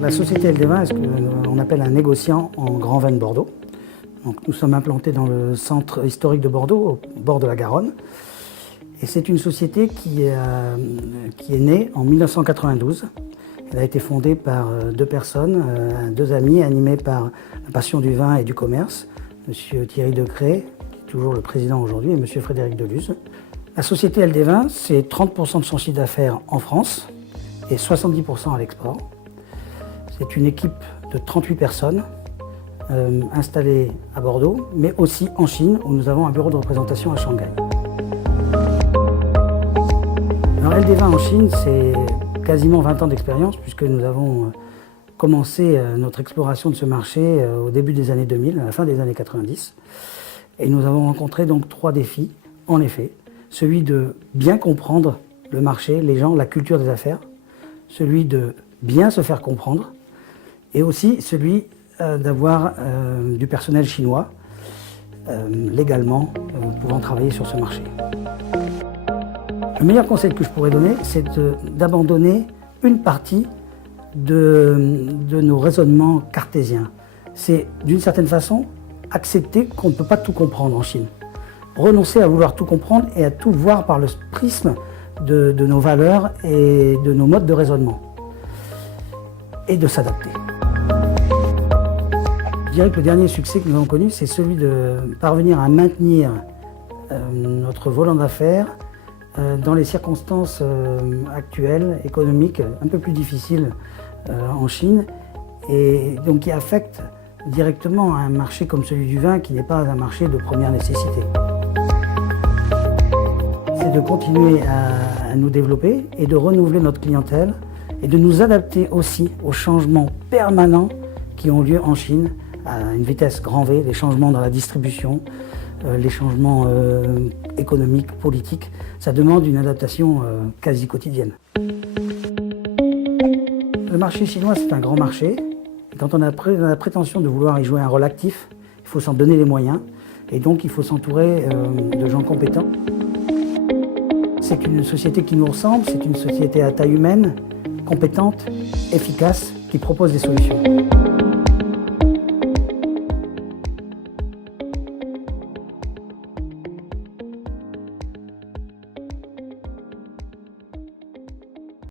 La société LD20 est ce qu'on appelle un négociant en grand vin de Bordeaux. Donc, nous sommes implantés dans le centre historique de Bordeaux, au bord de la Garonne. Et c'est une société qui est née en 1992. Elle a été fondée par deux personnes, deux amis animés par la passion du vin et du commerce, M. Thierry Decré, qui est toujours le président aujourd'hui, et M. Frédéric Deluz. La société LD20, c'est 30% de son chiffre d'affaires en France et 70% à l'export. C'est une équipe de 38 personnes installées à Bordeaux, mais aussi en Chine, où nous avons un bureau de représentation à Shanghai. Alors LD20 en Chine, c'est quasiment 20 ans d'expérience, puisque nous avons commencé notre exploration de ce marché au début des années 2000, à la fin des années 90. Et nous avons rencontré donc 3 défis, en effet. Celui de bien comprendre le marché, les gens, la culture des affaires. Celui de bien se faire comprendre. Et aussi celui d'avoir du personnel chinois légalement pouvant travailler sur ce marché. Le meilleur conseil que je pourrais donner, c'est d'abandonner une partie de nos raisonnements cartésiens. C'est d'une certaine façon accepter qu'on ne peut pas tout comprendre en Chine. Renoncer à vouloir tout comprendre et à tout voir par le prisme de nos valeurs et de nos modes de raisonnement. Et de s'adapter. Je dirais que le dernier succès que nous avons connu, c'est celui de parvenir à maintenir notre volant d'affaires dans les circonstances actuelles, économiques, un peu plus difficiles en Chine, et donc qui affectent directement un marché comme celui du vin, qui n'est pas un marché de première nécessité. C'est de continuer à nous développer et de renouveler notre clientèle, et de nous adapter aussi aux changements permanents qui ont lieu en Chine, à une vitesse grand V, les changements dans la distribution, les changements économiques, politiques. Ça demande une adaptation quasi quotidienne. Le marché chinois, c'est un grand marché. Et quand on a la prétention de vouloir y jouer un rôle actif, il faut s'en donner les moyens. Et donc, il faut s'entourer de gens compétents. C'est une société qui nous ressemble, c'est une société à taille humaine, compétente, efficace, qui propose des solutions.